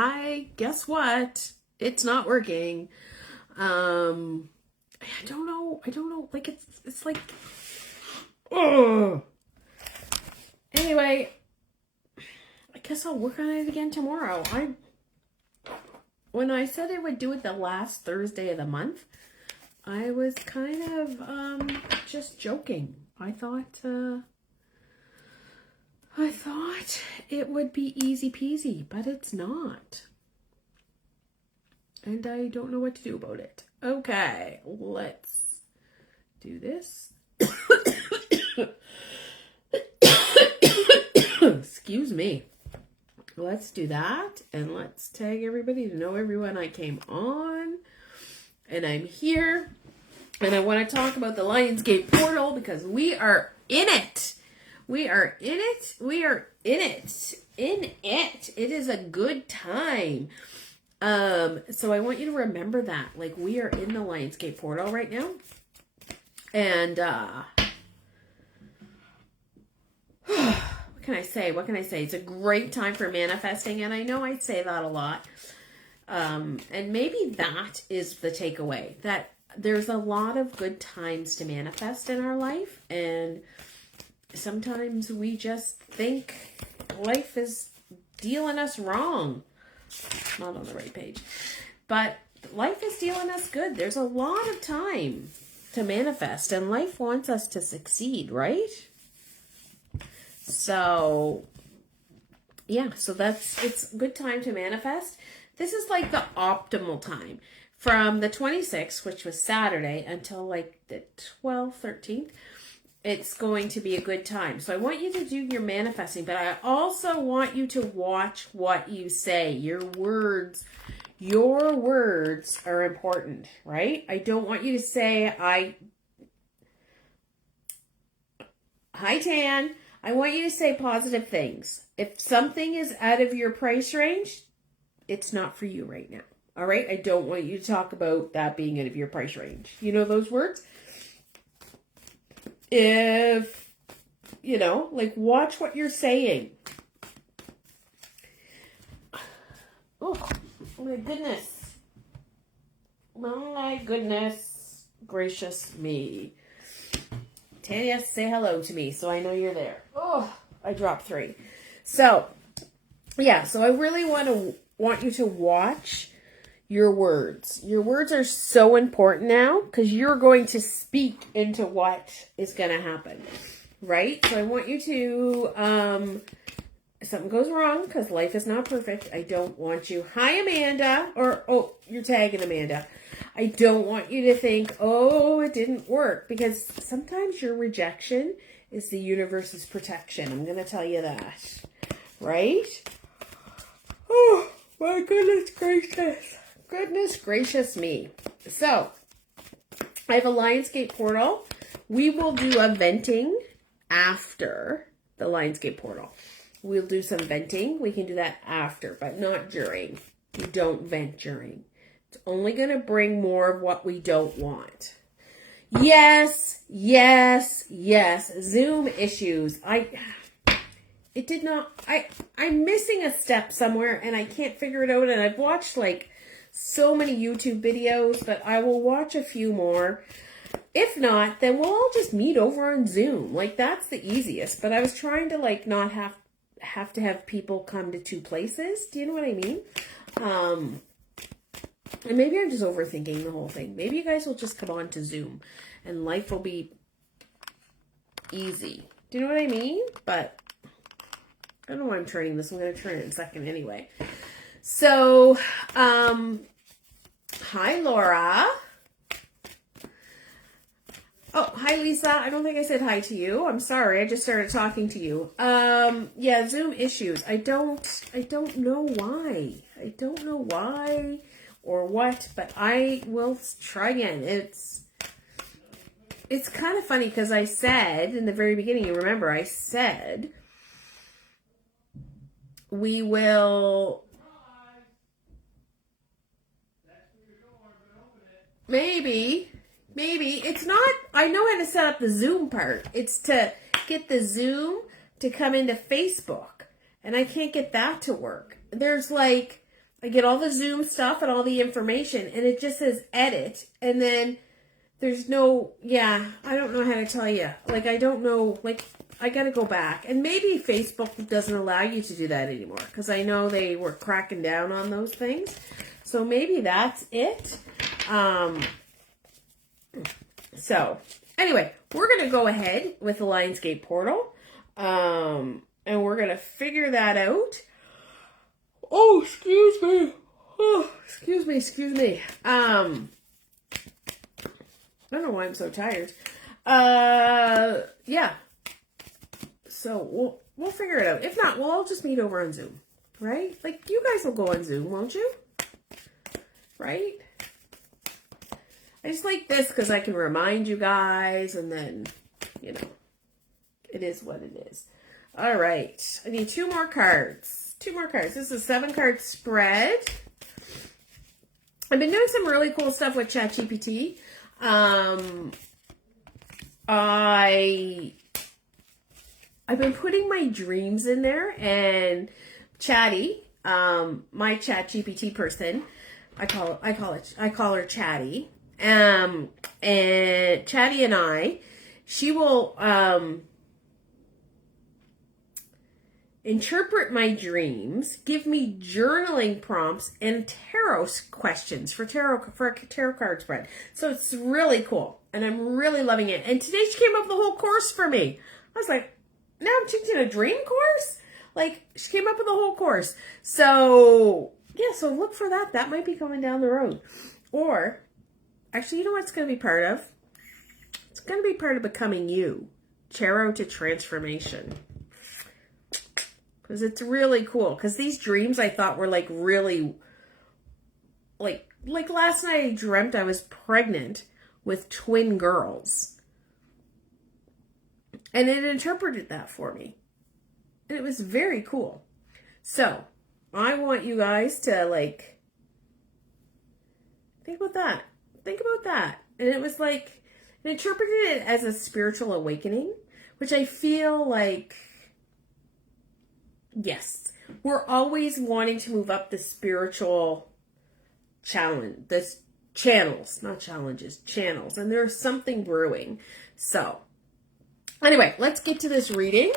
Hi, guess what? It's not working. I don't know. Like it's like, oh. Anyway, I guess I'll work on it again tomorrow. When I said I would do it the last Thursday of the month, I was kind of just joking. I thought it would be easy peasy, but it's not. And I don't know what to do about it. Okay, let's do this. Excuse me. Let's do that, and let's tag everybody to know everyone I came on. And I'm here, and I want to talk about the Lionsgate portal because we are in it. We are in it. We are in it. In it. It is a good time. So I want you to remember that. Like, we are in the Lionsgate portal right now. And, what can I say? It's a great time for manifesting, and I know I say that a lot. And maybe that is the takeaway, that there's a lot of good times to manifest in our life, and sometimes we just think life is dealing us wrong. Not on the right page. But life is dealing us good. There's a lot of time to manifest, and life wants us to succeed, right? So, yeah, it's a good time to manifest. This is like the optimal time. From the 26th, which was Saturday, until like the 12th, 13th, it's going to be a good time. So I want you to do your manifesting, but I also want you to watch what you say. Your words are important, right? I don't want you to say, hi Tan. I want you to say positive things. If something is out of your price range, it's not for you right now. All right? I don't want you to talk about that being out of your price range. You know those words? If, like, watch what you're saying. Oh, my goodness. My goodness gracious me. Tanya, say hello to me so I know you're there. Oh, I dropped 3. So, yeah, so I really want you to watch your words. Your words are so important now because you're going to speak into what is going to happen, right? So I want you to, if something goes wrong, because life is not perfect, I don't want you, hi Amanda, you're tagging Amanda. I don't want you to think, oh, it didn't work, because sometimes your rejection is the universe's protection. I'm going to tell you that, right? Oh, my goodness gracious. Goodness gracious me. So, I have a Lionsgate portal. We will do a venting after the Lionsgate portal. We'll do some venting. We can do that after, but not during. You don't vent during. It's only going to bring more of what we don't want. Yes. Zoom issues. I'm missing a step somewhere and I can't figure it out. And I've watched like so many YouTube videos, but I will watch a few more. If not, then we'll all just meet over on Zoom. Like, that's the easiest. But I was trying to like not have to have people come to 2 places. Do you know what I mean? And maybe I'm just overthinking the whole thing. Maybe you guys will just come on to Zoom and life will be easy. Do you know what I mean? But I don't know why I'm turning this. I'm going to turn it in a second anyway. So, hi Laura. Oh, hi Lisa. I don't think I said hi to you. I'm sorry. I just started talking to you. Yeah, Zoom issues. I don't know why. I don't know why or what, but I will try again. It's kind of funny because I said in the very beginning, you remember, I said we will maybe it's not, I know how to set up the Zoom part. It's to get the Zoom to come into Facebook, and I can't get that to work. There's like I get all the Zoom stuff and all the information, and it just says edit, and then there's no, I don't know how to tell you. Like, I don't know, like, I gotta go back. And maybe Facebook doesn't allow you to do that anymore, because I know they were cracking down on those things. So maybe that's it. So, anyway, we're gonna go ahead with the Lionsgate portal, and we're gonna figure that out. Oh, excuse me. Oh, excuse me. I don't know why I'm so tired. Yeah. So we'll figure it out. If not, we'll all just meet over on Zoom, right? Like, you guys will go on Zoom, won't you? Right? I just like this because I can remind you guys, and then, you know, it is what it is. All right. I need 2 more cards. 2 more cards. This is a 7-card spread. I've been doing some really cool stuff with ChatGPT. I've been putting my dreams in there, and Chatty, my ChatGPT person, I call her Chatty. And Chatty and I, she will interpret my dreams, give me journaling prompts, and tarot questions for a tarot card spread. So it's really cool, and I'm really loving it. And today she came up with a whole course for me. I was like, now I'm teaching a dream course? Like, she came up with a whole course. So, yeah, so look for that. That might be coming down the road. Or, actually, you know what it's going to be part of? It's going to be part of Becoming You. Tarot to Transformation. Because it's really cool. Because these dreams I thought were like really, like last night I dreamt I was pregnant with twin girls. And it interpreted that for me. And it was very cool. So, I want you guys to like, think about that. Think about that. And it was like, it interpreted it as a spiritual awakening, which I feel like, yes, we're always wanting to move up the spiritual challenge, this channels, not challenges, channels. And there's something brewing. So, anyway, let's get to this reading.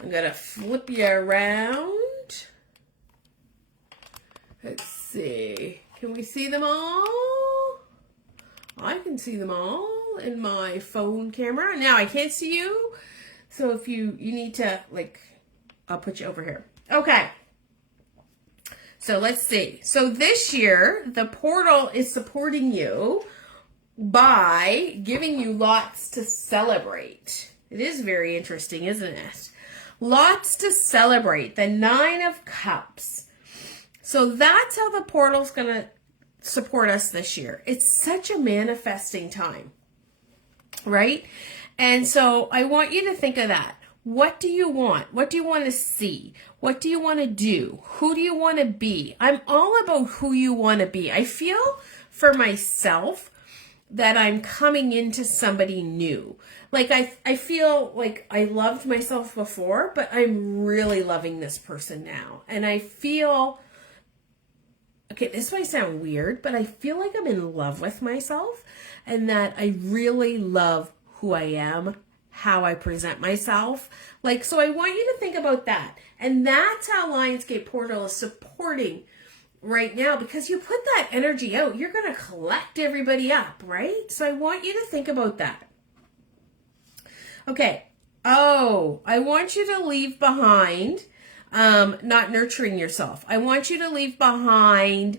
I'm going to flip you around. Let's see. Can we see them all? I can see them all in my phone camera. Now I can't see you. So if you need to, like, I'll put you over here. Okay. So let's see. So this year, the portal is supporting you by giving you lots to celebrate. It is very interesting, isn't it? Lots to celebrate. The 9 of Cups. So that's how the portal's going to support us this year. It's such a manifesting time, right? And so I want you to think of that. What do you want? What do you want to see? What do you want to do? Who do you want to be? I'm all about who you want to be. I feel for myself that I'm coming into somebody new. Like I feel like I loved myself before, but I'm really loving this person now. And I feel, okay, this might sound weird, but I feel like I'm in love with myself and that I really love who I am, how I present myself. Like, so I want you to think about that. And that's how Lionsgate Portal is supporting right now, because you put that energy out, you're going to collect everybody up, right? So I want you to think about that. Okay. Oh, I want you to leave behind not nurturing yourself. I want you to leave behind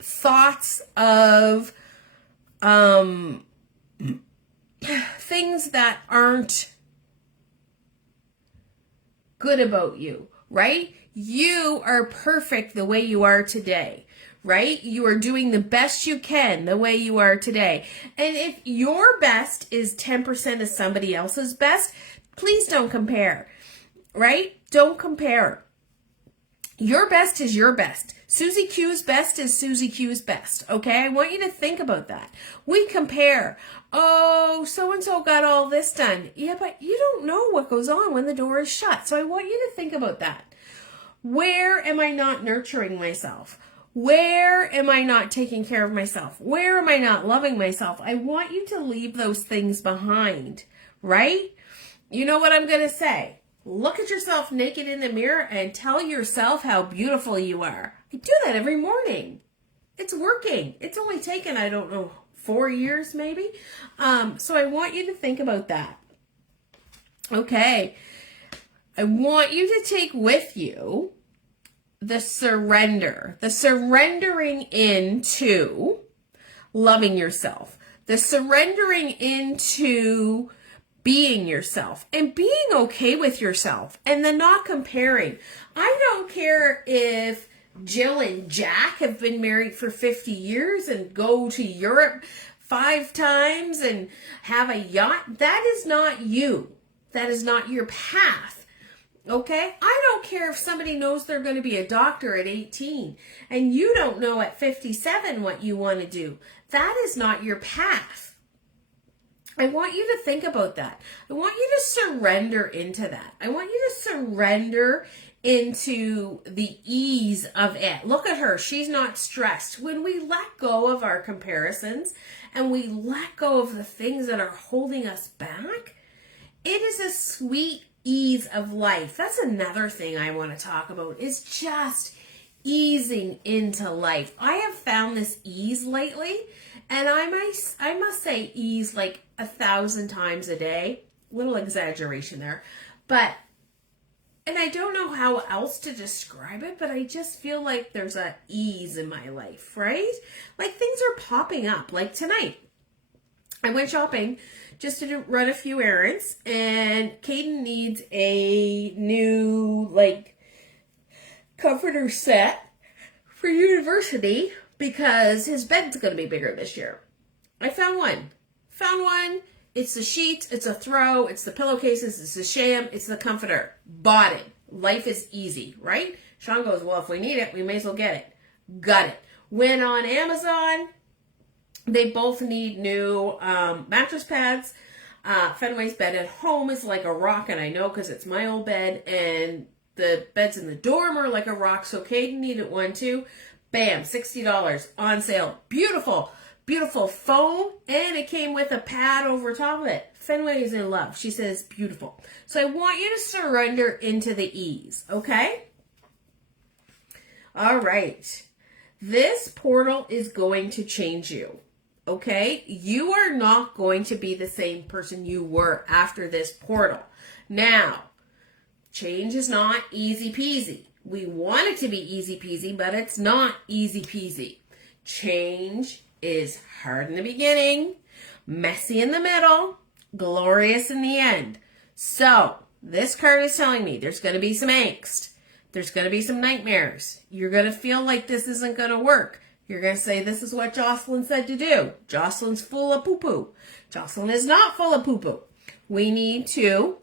thoughts of things that aren't good about you, right? You are perfect the way you are today, right? You are doing the best you can the way you are today. And if your best is 10% of somebody else's best, please don't compare, right? Don't compare. Your best is your best. Susie Q's best is Susie Q's best, okay? I want you to think about that. We compare. Oh, so-and-so got all this done. Yeah, but you don't know what goes on when the door is shut. So I want you to think about that. Where am I not nurturing myself? Where am I not taking care of myself? Where am I not loving myself? I want you to leave those things behind, right? You know what I'm going to say? Look at yourself naked in the mirror and tell yourself how beautiful you are. I do that every morning. It's working. It's only taken, I don't know, 4 years maybe. So I want you to think about that. Okay. I want you to take with you the surrendering into loving yourself, the surrendering into being yourself and being okay with yourself, and the not comparing. I don't care if Jill and Jack have been married for 50 years and go to Europe 5 times and have a yacht. That is not you. That is not your path. Okay? I don't care if somebody knows they're going to be a doctor at 18 and you don't know at 57 what you want to do. That is not your path. I want you to think about that. I want you to surrender into that. I want you to surrender into the ease of it. Look at her. She's not stressed. When we let go of our comparisons and we let go of the things that are holding us back, it is a sweet ease of life. That's another thing I want to talk about, is just easing into life. I have found this ease lately, and I must say ease like 1,000 times a day. Little exaggeration there, and I don't know how else to describe it, but I just feel like there's a ease in my life, right? Like things are popping up. Like tonight, I went shopping just to run a few errands, and Caden needs a new comforter set for university because his bed's going to be bigger this year. I found one. It's the sheets, it's a throw, it's the pillowcases, it's the sham, it's the comforter. Bought it. Life is easy, right? Sean goes, well, if we need it, we may as well get it. Got it. Went on Amazon. They both need new mattress pads. Fenway's bed at home is like a rock, and I know because it's my old bed, and the beds in the dorm are like a rock, so Caden needed one too. Bam, $60 on sale. Beautiful, beautiful foam, and it came with a pad over top of it. Fenway is in love. She says beautiful. So I want you to surrender into the ease, okay? All right. This portal is going to change you. Okay, you are not going to be the same person you were after this portal. Now, change is not easy peasy. We want it to be easy peasy, but it's not easy peasy. Change is hard in the beginning, messy in the middle, glorious in the end. So, this card is telling me there's going to be some angst. There's going to be some nightmares. You're going to feel like this isn't going to work. You're going to say, this is what Jocelyn said to do. Jocelyn's full of poo-poo. Jocelyn is not full of poo-poo. We need to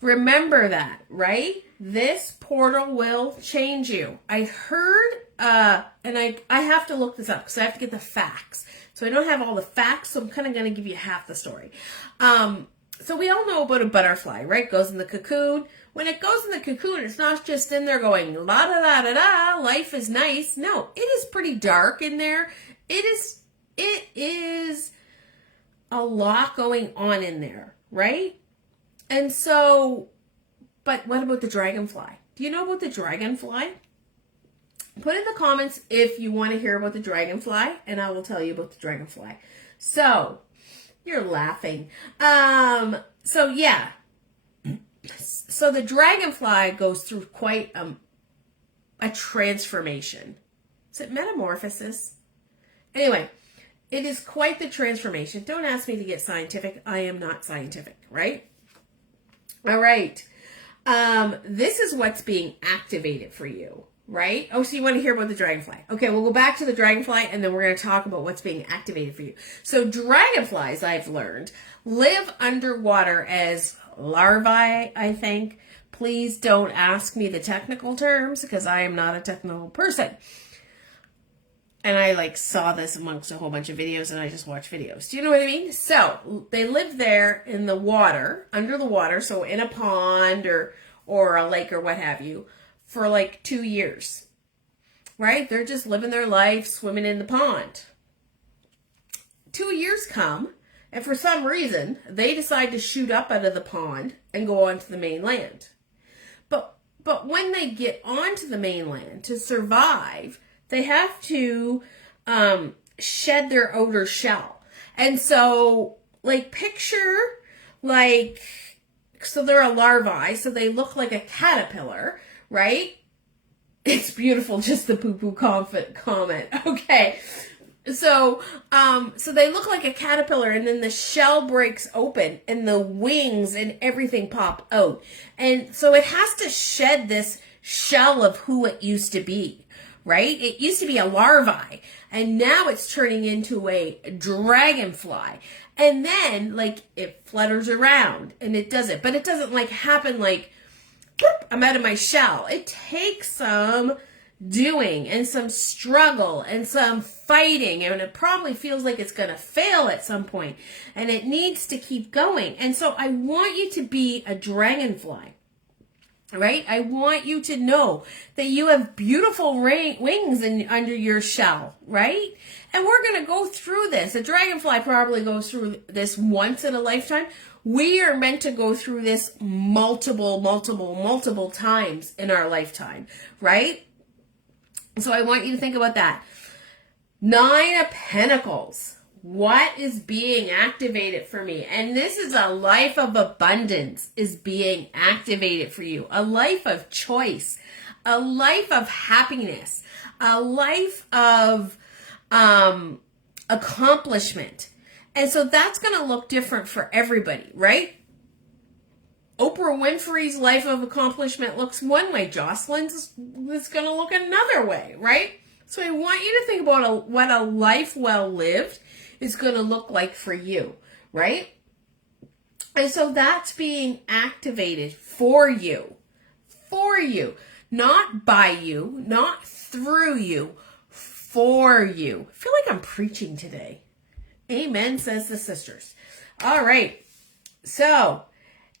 remember that, right? This portal will change you. I heard, and I have to look this up because I have to get the facts. So I don't have all the facts, so I'm kind of going to give you half the story. So we all know about a butterfly, right? Goes in the cocoon. When it goes in the cocoon, it's not just in there going, la da da da da, life is nice. No, it is pretty dark in there. It is a lot going on in there, right? And so, but what about the dragonfly? Do you know about the dragonfly? Put in the comments if you want to hear about the dragonfly, and I will tell you about the dragonfly. So, you're laughing. So yeah. So the dragonfly goes through quite a transformation. Is it metamorphosis? Anyway, it is quite the transformation. Don't ask me to get scientific. I am not scientific, right? All right. This is what's being activated for you, right? Oh, so you want to hear about the dragonfly. Okay, we'll go back to the dragonfly, and then we're going to talk about what's being activated for you. So dragonflies, I've learned, live underwater as larvae, I think. Please don't ask me the technical terms because I am not a technical person. And I saw this amongst a whole bunch of videos, and I just watch videos. Do you know what I mean? So they live there in the water, under the water, so in a pond or or a lake or what have you for like 2 years, right? They're just living their life, swimming in the pond. 2 years come, and for some reason, they decide to shoot up out of the pond and go onto the mainland. But when they get onto the mainland to survive, they have to shed their outer shell. And so, like, picture, like, so they're a larvae, so they look like a caterpillar, right? It's beautiful, just the poo-poo comment. Okay. So they look like a caterpillar, and then the shell breaks open and the wings and everything pop out. And so it has to shed this shell of who it used to be, right? It used to be a larvae, and now it's turning into a dragonfly. And then, like, it flutters around and it does it, but it doesn't like happen like, boop, I'm out of my shell. It takes some doing and some struggle and some fighting, and it probably feels like it's going to fail at some point, and it needs to keep going. And so I want you to be a dragonfly, right? I want you to know that you have beautiful wings under your shell, right? And we're going to go through this. A dragonfly probably goes through this once in a lifetime. We are meant to go through this multiple times in our lifetime, right? So I want you to think about that. 9 of Pentacles. What is being activated for me? And this is a life of abundance is being activated for you. A life of choice. A life of happiness. A life of accomplishment. And so that's going to look different for everybody, right? Oprah Winfrey's life of accomplishment looks one way. Jocelyn's is going to look another way, right? So I want you to think about what a life well lived is going to look like for you, right? And so that's being activated for you, not by you, not through you, for you. I feel like I'm preaching today. Amen, says the sisters. All right. So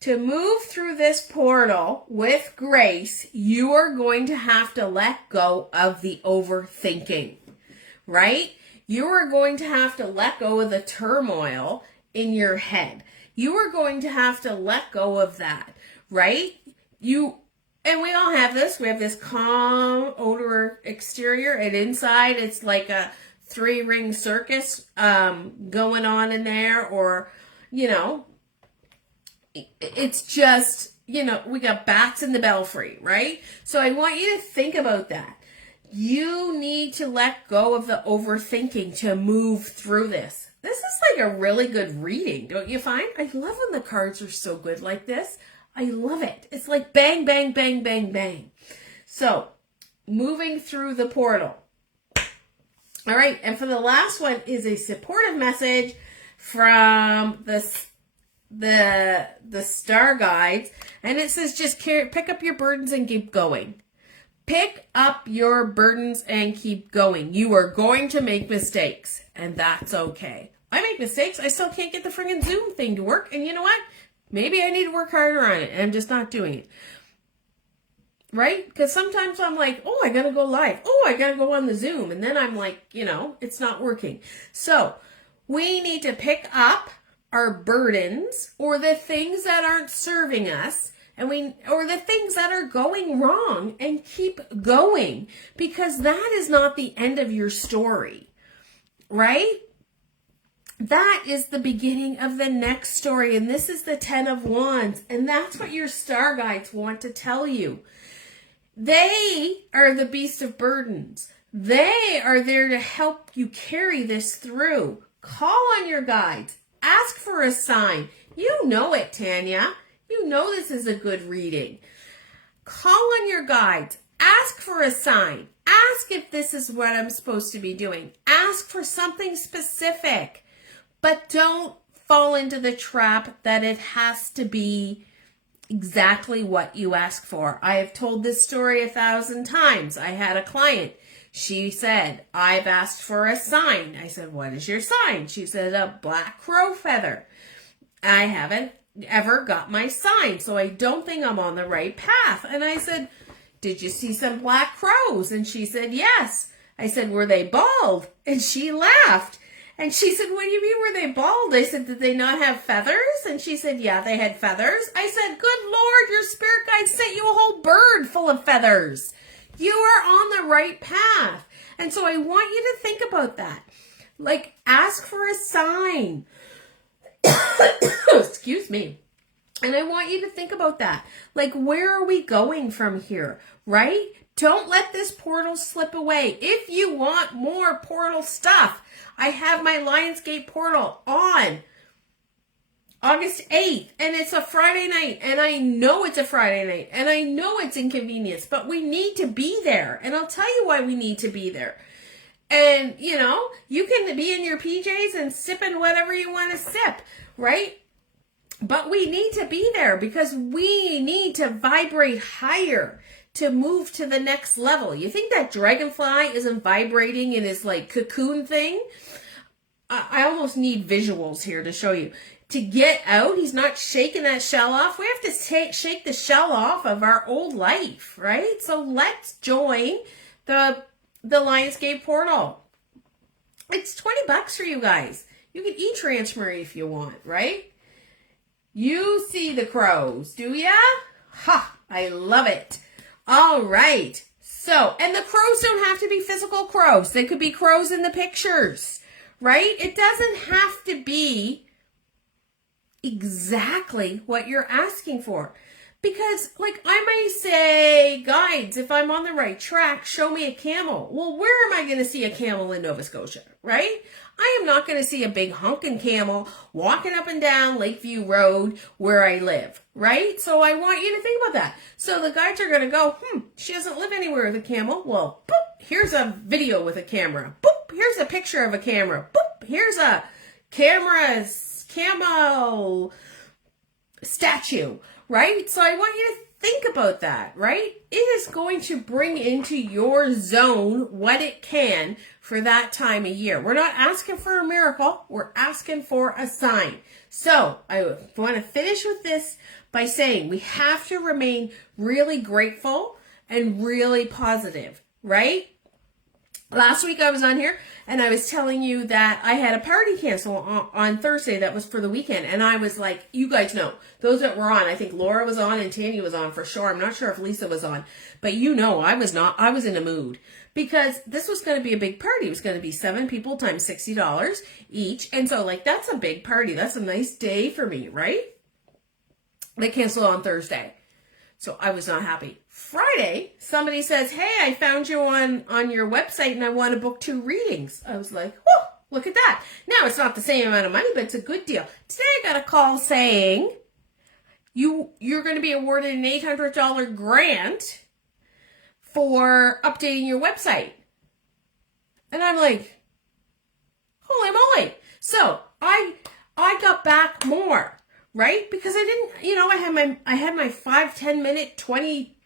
to move through this portal with grace, you are going to have to let go of the overthinking, right? You are going to have to let go of the turmoil in your head. You are going to have to let go of that, right? And we all have this. We have this calm outer exterior, and inside it's like a 3-ring circus going on in there, or, it's just, we got bats in the belfry, right? So I want you to think about that. You need to let go of the overthinking to move through this. This is like a really good reading, don't you find? I love when the cards are so good like this. I love it. It's like bang, bang, bang, bang, bang. So, moving through the portal. All right, and for the last one is a supportive message from the star guides, and it says just pick up your burdens and keep going. Pick up your burdens and keep going. You are going to make mistakes, and that's okay. I make mistakes. I still can't get the friggin' Zoom thing to work, and you know what? Maybe I need to work harder on it, and I'm just not doing it. Right? Because sometimes I'm like, oh, I gotta go live. Oh, I gotta go on the Zoom. And then I'm like, it's not working. So we need to pick up our burdens, or the things that aren't serving us, or the things that are going wrong, and keep going, because that is not the end of your story, right? That is the beginning of the next story, and this is the 10 of Wands, and that's what your star guides want to tell you. They are the beast of burdens. They are there to help you carry this through. Call on your guides. Ask for a sign. You know it, Tanya. You know this is a good reading. Call on your guides. Ask for a sign. Ask if this is what I'm supposed to be doing. Ask for something specific. But don't fall into the trap that it has to be exactly what you ask for. I have told this story 1,000 times. I had a client. She said, I've asked for a sign. I said, what is your sign? She said, a black crow feather. I haven't ever got my sign, so I don't think I'm on the right path. And I said, did you see some black crows? And she said, yes. I said, were they bald? And she laughed. And she said, what do you mean were they bald? I said, did they not have feathers? And she said, yeah, they had feathers. I said, good Lord, your spirit guide sent you a whole bird full of feathers. You are on the right path. And so I want you to think about that. Like, ask for a sign. Excuse me. And I want you to think about that. Like, where are we going from here, right? Don't let this portal slip away. If you want more portal stuff, I have my Lionsgate portal on August 8th, and it's a Friday night, and I know it's a Friday night, and I know it's inconvenience, but we need to be there, and I'll tell you why we need to be there. And, you know, you can be in your PJs and sipping whatever you want to sip, right? But we need to be there because we need to vibrate higher to move to the next level. You think that dragonfly isn't vibrating in his like cocoon thing? I almost need visuals here to show you. To get out, he's not shaking that shell off. We have to shake the shell off of our old life, right? So let's join the Lionsgate portal. It's $20 for you guys. You can e-transfer if you want, right? You see the crows, do ya? Ha! I love it. All right. So, and the crows don't have to be physical crows. They could be crows in the pictures, right? It doesn't have to be exactly what you're asking for. Because, like, I may say, guides, if I'm on the right track, show me a camel. Well, where am I going to see a camel in Nova Scotia, right? I am not going to see a big honking camel walking up and down Lakeview Road where I live, right? So I want you to think about that. So the guides are going to go, she doesn't live anywhere with a camel. Well, boop, here's a video with a camera. Boop, here's a picture of a camera. Boop, here's a camel statue, right? So I want you to think about that, right? It is going to bring into your zone what it can for that time of year. We're not asking for a miracle. We're asking for a sign. So I want to finish with this by saying we have to remain really grateful and really positive, right? Last week I was on here and I was telling you that I had a party cancel on Thursday that was for the weekend. And I was like, you guys know, those that were on, I think Laura was on and Tammy was on for sure. I'm not sure if Lisa was on, but you know, I was not, I was in a mood because this was going to be a big party. It was going to be 7 people times $60 each. And so like, that's a big party. That's a nice day for me, right? They canceled on Thursday. So I was not happy. Friday, somebody says, hey, I found you on your website and I want to book 2 readings. I was like, whoa, look at that. Now, it's not the same amount of money, but it's a good deal. Today, I got a call saying you're going to be awarded an $800 grant for updating your website. And I'm like, holy moly. So I got back more. Right? Because I didn't, you know, I had my 5-10 minute, 20,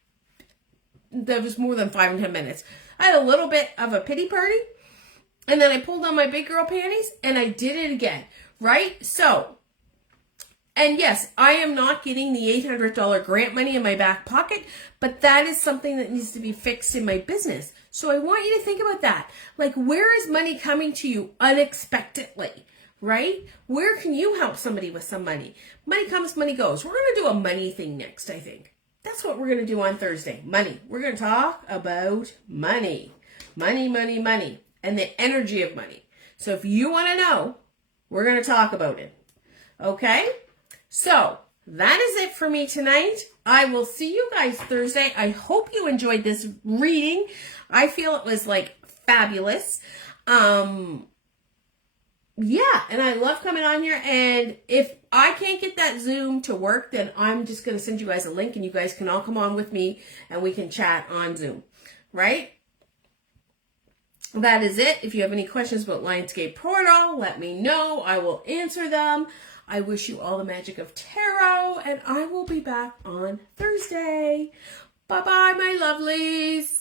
that was more than 5 and 10 minutes. I had a little bit of a pity party and then I pulled on my big girl panties and I did it again. Right? So, and yes, I am not getting the $800 grant money in my back pocket, but that is something that needs to be fixed in my business. So I want you to think about that. Like, where is money coming to you unexpectedly? Right? Where can you help somebody with some money? Money comes, money goes. We're going to do a money thing next, I think. That's what we're going to do on Thursday. Money. We're going to talk about money. Money, money, money. And the energy of money. So if you want to know, we're going to talk about it. Okay? So that is it for me tonight. I will see you guys Thursday. I hope you enjoyed this reading. I feel it was like fabulous. Yeah, and I love coming on here, and if I can't get that Zoom to work, then I'm just going to send you guys a link, and you guys can all come on with me, and we can chat on Zoom, right? That is it. If you have any questions about Lionsgate Portal, let me know. I will answer them. I wish you all the magic of tarot, and I will be back on Thursday. Bye-bye, my lovelies.